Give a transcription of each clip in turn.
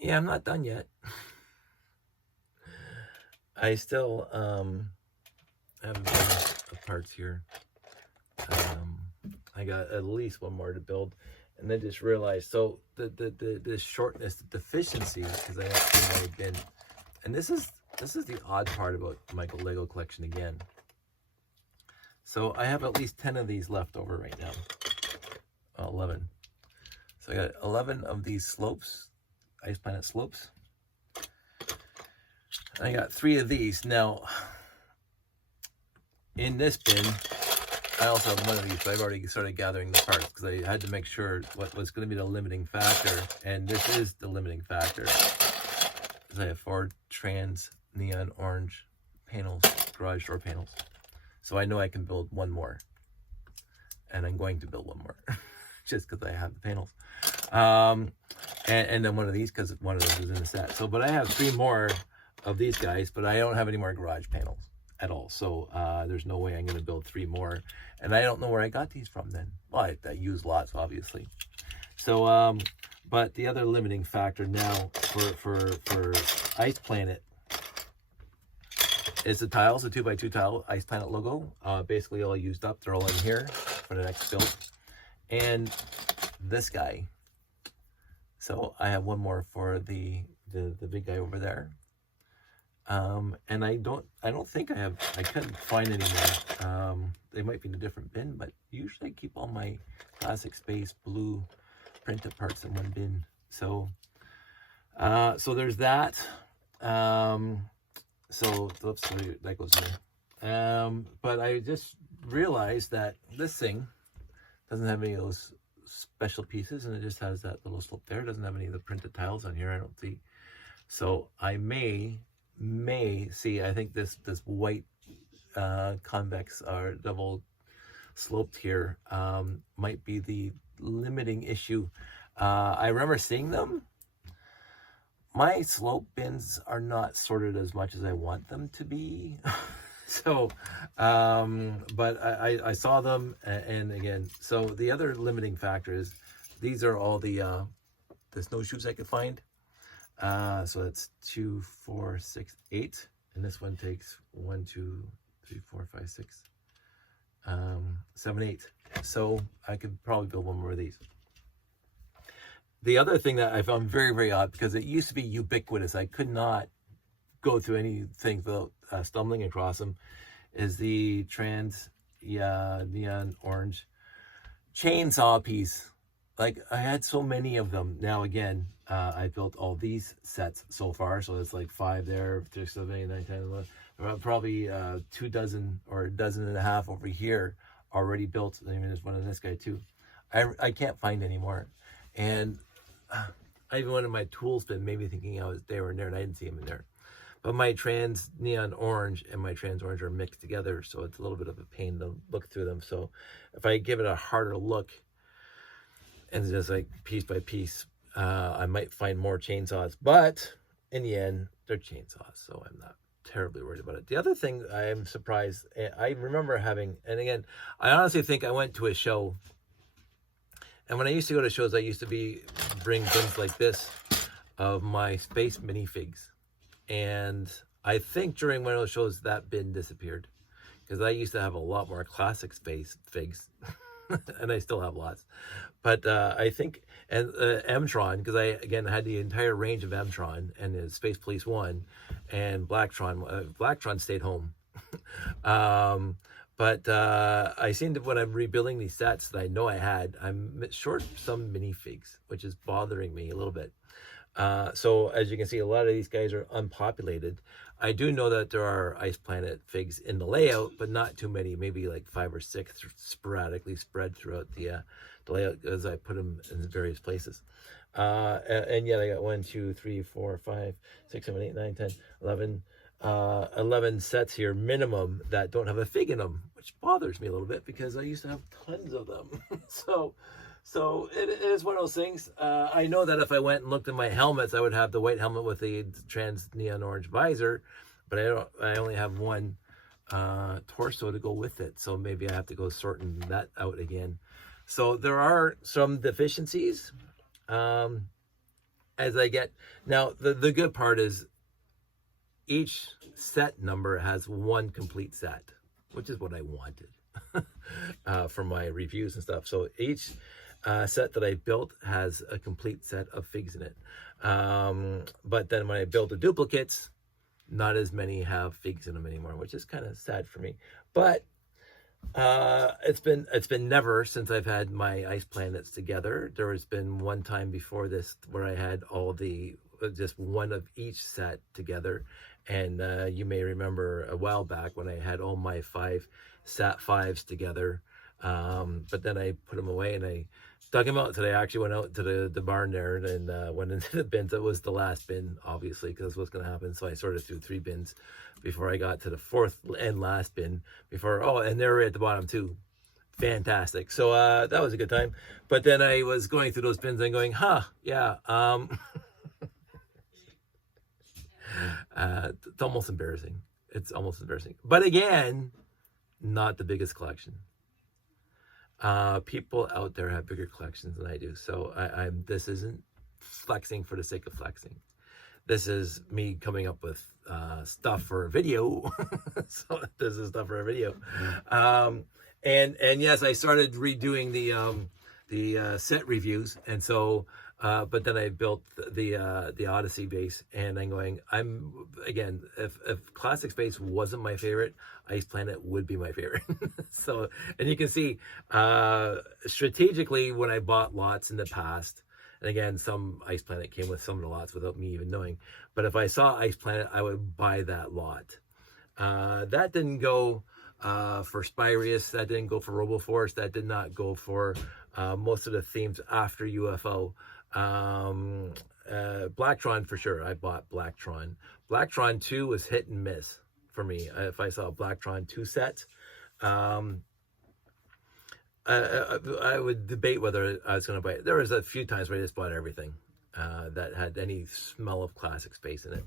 Yeah, I'm not done yet. I still have a bunch of parts here. Um, I got at least one more to build, and I just realized so the shortness, the deficiency, because I have too many bin, and this is the odd part about my Lego collection again. So I have at least 10 of these left over right now. 11. So I got 11 of these slopes, Ice Planet slopes. I got 3 of these. Now, in this bin, I also have one of these, but I've already started gathering the parts because I had to make sure what was going to be the limiting factor, and this is the limiting factor. Because I have 4 trans neon orange panels, garage door panels. So I know I can build one more, and I'm going to build one more, just because I have the panels. And then one of these because one of those is in the set. So, but I have 3 more of these guys, but I don't have any more garage panels at all. So there's no way I'm going to build 3 more. And I don't know where I got these from then. Well, I use lots, obviously. So, but the other limiting factor now for Ice Planet is the tiles, the 2x2 tile Ice Planet logo. Basically all used up. They're all in here for the next build. And this guy. So I have one more for the big guy over there. And I don't think I couldn't find any more. They might be in a different bin, but usually I keep all my classic space blue printed parts in one bin. So so there's that. So oops, that goes in. But I just realized that this thing doesn't have any of those special pieces, and it just has that little slope there. It doesn't have any of the printed tiles on here, I don't see. So I may see, I think this white convex or double sloped here might be the limiting issue. I remember seeing them. My slope bins are not sorted as much as I want them to be. So, but I saw them, and again, so the other limiting factor is these are all the snowshoes I could find. So that's 2, 4, 6, 8, and this one takes 1, 2, 3, 4, 5, 6, 7, 8. So I could probably build one more of these. The other thing that I found very, very odd, because it used to be ubiquitous, I could not go through anything without stumbling across them, is the trans neon orange chainsaw piece. Like, I had so many of them. Now again, I built all these sets so far, so it's like 5 there, 6, 7, 8, 9, 10, 11, probably 2 dozen or a dozen and a half over here already built. I mean, there's one in this guy too. I can't find any more, and I even went in my tools bin, maybe thinking they were in there, and I didn't see them in there. But my trans neon orange and my trans orange are mixed together, so it's a little bit of a pain to look through them. So if I give it a harder look and just like piece by piece, I might find more chainsaws. But in the end, they're chainsaws, so I'm not terribly worried about it. The other thing I am surprised, I remember having, and again, I honestly think I went to a show, and when I used to go to shows, I used to bring bins like this of my space minifigs. And I think during one of those shows, that bin disappeared, because I used to have a lot more classic space figs, and I still have lots. But I think, and M-Tron, because I, again, had the entire range of M-Tron and the Space Police 1 and Blacktron. Blacktron stayed home. But I seem to, when I'm rebuilding these sets that I know I had, I'm short some minifigs, which is bothering me a little bit. So as you can see, a lot of these guys are unpopulated. I do know that there are Ice Planet figs in the layout, but not too many, maybe like 5 or 6 sporadically spread throughout the layout as I put them in various places. And yet I got 1, 2, 3, 4, 5, 6, 7, 8, 9, 10, 11, 11 sets here minimum that don't have a fig in them, which bothers me a little bit because I used to have tons of them. So it is one of those things. I know that if I went and looked at my helmets, I would have the white helmet with the trans neon orange visor, but I only have one torso to go with it. So maybe I have to go sorting that out again. So there are some deficiencies. And as I get, now the good part is each set number has one complete set, which is what I wanted for my reviews and stuff. So each set that I built has a complete set of figs in it. But then when I build the duplicates, not as many have figs in them anymore, which is kind of sad for me. But it's been never since I've had my ice planets together. There has been one time before this where I had all the just one of each set together, and you may remember a while back when I had all my 5 Sat 5s together, but then I put them away and I dug them out today. I actually went out to the barn there and went into the bins. It was the last bin, obviously, because that's what's going to happen. So I sorted through 3 bins before I got to the 4th and last bin. And they were at the bottom too. Fantastic. So that was a good time. But then I was going through those bins and going, yeah. It's almost embarrassing. It's almost embarrassing. But again, not the biggest collection. People out there have bigger collections than I do. So this isn't flexing for the sake of flexing. This is me coming up with stuff for a video. So this is stuff for a video. And yes, I started redoing the set reviews, and so but then I built the Odyssey base, and again, if Classic Space wasn't my favorite, Ice Planet would be my favorite. So, and you can see strategically when I bought lots in the past, and again, some Ice Planet came with some of the lots without me even knowing, but if I saw Ice Planet, I would buy that lot. That didn't go for Spirius, that didn't go for RoboForce, that did not go for most of the themes after UFO. Blacktron for sure. I bought Blacktron. Blacktron 2 was hit and miss for me. If I saw a Blacktron 2 set, I would debate whether I was going to buy it. There was a few times where I just bought everything that had any smell of Classic Space in it.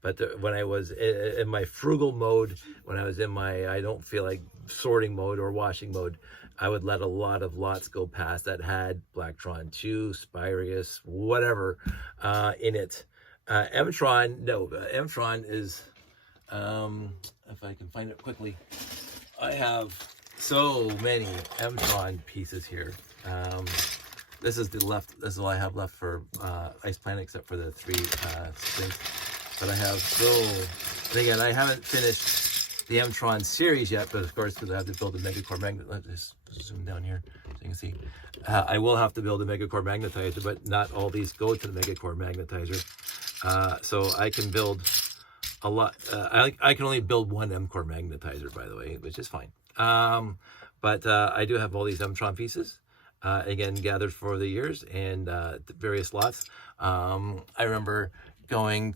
But when I was in my frugal mode, when I was in my I don't feel like sorting mode or washing mode, I would let a lot of lots go past that had Blacktron 2, Spirius, whatever in it. Mtron, no, Mtron is, if I can find it quickly, I have so many Mtron pieces here. This is this is all I have left for Ice Planet, except for the 3 strings. But I have and again, I haven't finished the Mtron series yet, but of course, because I have to build a Megacore magnet. Let's just zoom down here so you can see. I will have to build a Megacore magnetizer, but not all these go to the Megacore magnetizer. So I can build a lot. I can only build 1 M-Core magnetizer, by the way, which is fine. But I do have all these Mtron pieces, again, gathered for the years and various lots. I remember going,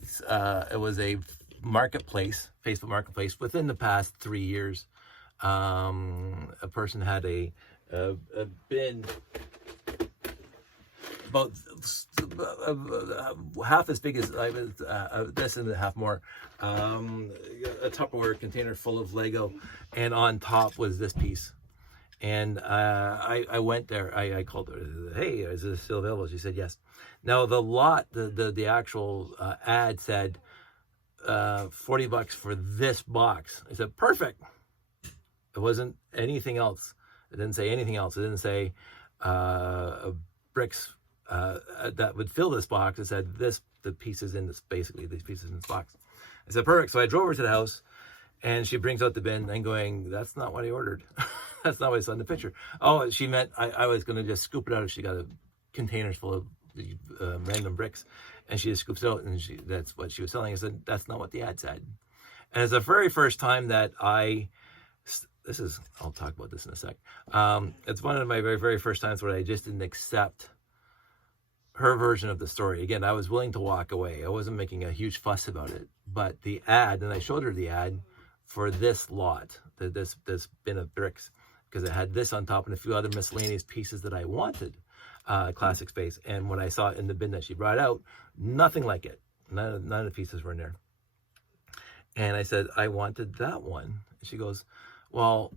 it was a marketplace, Facebook marketplace, within the past 3 years. A person had a bin about half as big as this and a half more, a Tupperware container full of Lego, and on top was this piece. And I went there. I called her. Hey, is this still available? She said yes. Now the lot, the actual ad said $40 for this box. I said perfect. It wasn't anything else. It didn't say anything else. It didn't say bricks that would fill this box. It said the pieces in this, basically these pieces in this box. I said perfect. So I drove her to the house, and she brings out the bin and going, that's not what I ordered. That's not what I saw in the picture. Oh, she meant I was going to just scoop it out if she got a containers full of random bricks, and she just scoops it out, and that's what she was selling. I said, that's not what the ad said. And it's the very first time that I'll talk about this in a sec. It's one of my very, very first times where I just didn't accept her version of the story. Again, I was willing to walk away. I wasn't making a huge fuss about it, but the ad, and I showed her the ad for this lot, this bin of bricks, because it had this on top and a few other miscellaneous pieces that I wanted, Classic Space. And when I saw it in the bin that she brought out, nothing like it. None of the pieces were in there. And I said, I wanted that one. And she goes, well,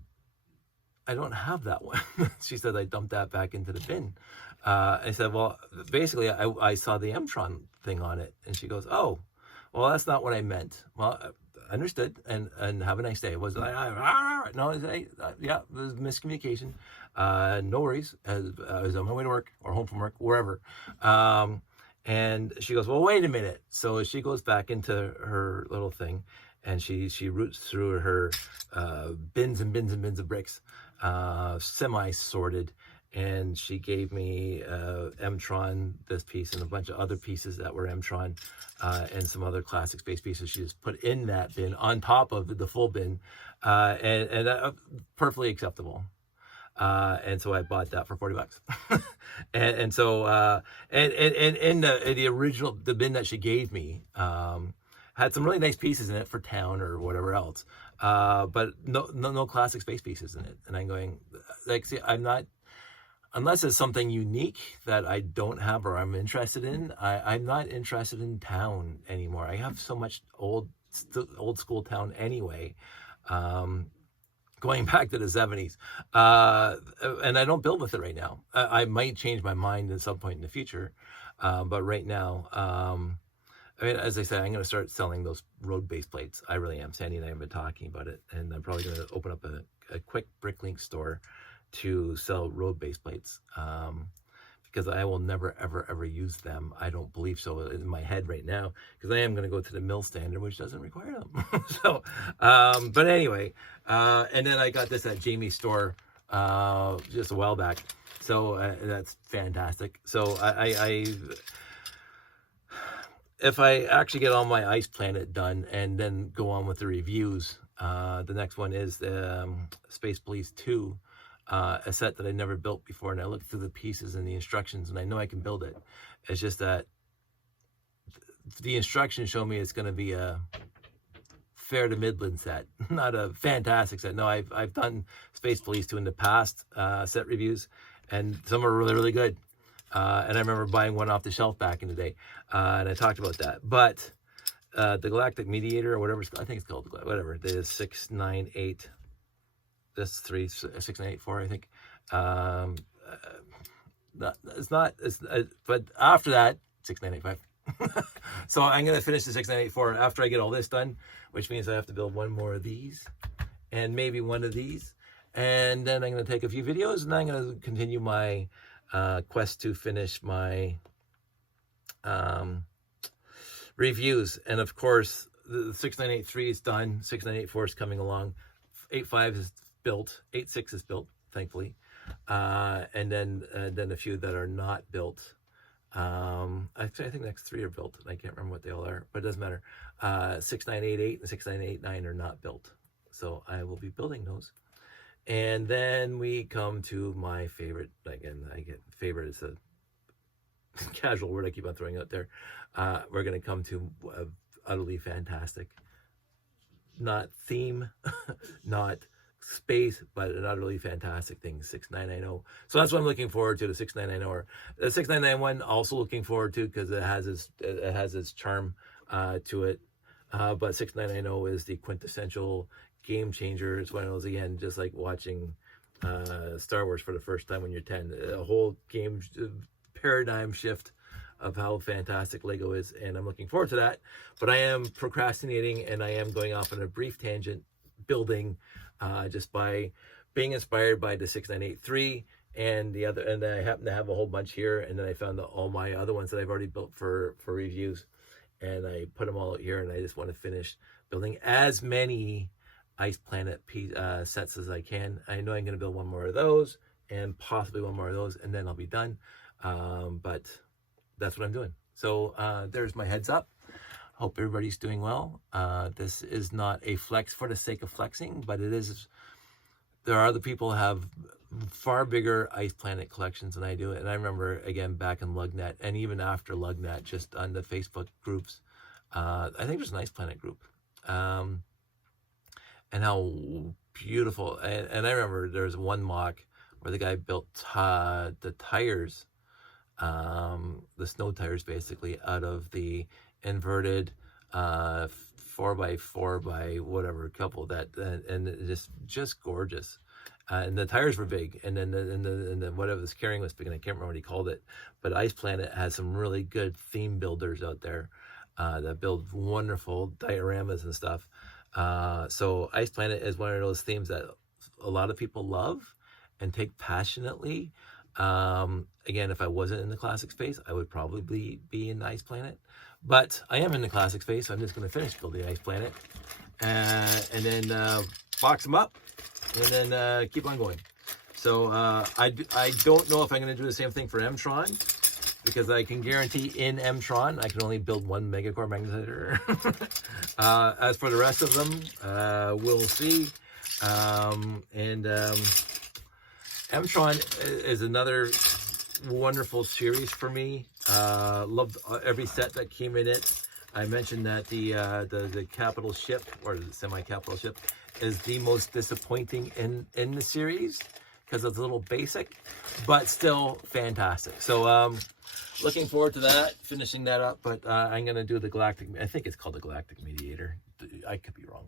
I don't have that one. She said, I dumped that back into the bin. I said, well, basically, I saw the Mtron thing on it. And she goes, oh, well, that's not what I meant. Well, understood, and have a nice day. It was like, no, yeah, it was miscommunication. No worries. I was on my way to work or home from work, wherever. And she goes, well, wait a minute. So she goes back into her little thing, and she roots through her bins and bins and bins of bricks, semi-sorted. And she gave me Mtron, this piece, and a bunch of other pieces that were Mtron, and some other classic space pieces she just put in that bin on top of the full bin, and perfectly acceptable. And so I bought that for $40. and so the original, the bin that she gave me had some really nice pieces in it for town or whatever else, but no classic space pieces in it. And I'm going, like, see, I'm not, unless it's something unique that I don't have or I'm interested in, I'm not interested in town anymore. I have so much old school town anyway, going back to the 70s. And I don't build with it right now. I might change my mind at some point in the future. But right now, I mean, as I said, I'm going to start selling those road base plates. I really am. Sandy and I have been talking about it. And I'm probably going to open up a quick Bricklink store to sell road base plates, because I will never ever use them. I don't believe so in my head right now, because I am going to go to the mill standard, which doesn't require them. So but anyway, and then I got this at Jamie's store just a while back, so that's fantastic. So I if I actually get all my Ice Planet done and then go on with the reviews, the next one is Space Police 2, a set that I never built before, and I looked through the pieces and the instructions, and I know I can build it. It's just that the instructions show me it's going to be a fair to Midland set, not a fantastic set. No, I've done Space Police 2 in the past, set reviews, and some are really good. And I remember buying one off the shelf back in the day, and I talked about that. But the Galactic Mediator, or whatever, I think it's called, whatever, the 698. This 6984, I think. But after that, 6985. So I'm going to finish the 6984 after I get all this done, which means I have to build one more of these and maybe one of these. And then I'm going to take a few videos, and I'm going to continue my quest to finish my reviews. And of course, the 6983 is done. 6984 is coming along. 85 is built. 86 is built, thankfully, and then a few that are not built. Actually, I think the next 3 are built, and I can't remember what they all are, but it doesn't matter. 6988 and 6989 are not built, so I will be building those. And then we come to my favorite. Again, I get favorite is a casual word I keep on throwing out there. We're going to come to utterly fantastic, not theme, not space, but an utterly fantastic thing, 6990. So that's what I'm looking forward to, the 6990. Or the 6991 also looking forward to, because it has its charm to it. But 6990 is the quintessential game changer. It's one of those, again, just like watching Star Wars for the first time when you're 10. A whole game paradigm shift of how fantastic Lego is, and I'm looking forward to that. But I am procrastinating, and I am going off on a brief tangent building, just by being inspired by the 6983 and the other, and I happen to have a whole bunch here, and then I found all my other ones that I've already built for reviews, and I put them all out here, and I just want to finish building as many Ice Planet sets as I can. I know I'm going to build one more of those, and possibly one more of those, and then I'll be done. But that's what I'm doing. So there's my heads up. Hope everybody's doing well. This is not a flex for the sake of flexing, but it is. There are other people who have far bigger Ice Planet collections than I do. And I remember, again, back in Lugnet, and even after Lugnet, just on the Facebook groups, I think there's an Ice Planet group. And how beautiful. And I remember there was one mock where the guy built the tires, the snow tires, basically, out of the inverted 4x4 by whatever couple that, and just gorgeous. and the tires were big, and then the whatever this carrying was big, and I can't remember what he called it. But Ice Planet has some really good theme builders out there that build wonderful dioramas and stuff. So Ice Planet is one of those themes that a lot of people love and take passionately. Again, if I wasn't in the classic space, I would probably be in Ice Planet. But I am in the classic space, so I'm just going to finish building Ice Planet. And then box them up, and then keep on going. So I don't know if I'm going to do the same thing for M-Tron, because I can guarantee in M-Tron I can only build one Megacore magnetizer. As for the rest of them, we'll see. M-Tron is another wonderful series for me. Loved every set that came in it. I mentioned that the capital ship, or the semi-capital ship, is the most disappointing in the series because it's a little basic, but still fantastic. So looking forward to that, finishing that up. But I'm going to do the Galactic, I think it's called the Galactic Mediator. I could be wrong.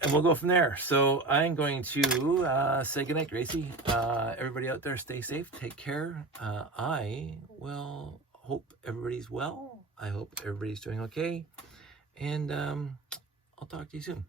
And we'll go from there. So I'm going to say goodnight, Gracie. Everybody out there, stay safe, take care. I will hope everybody's well. I hope everybody's doing okay. And I'll talk to you soon.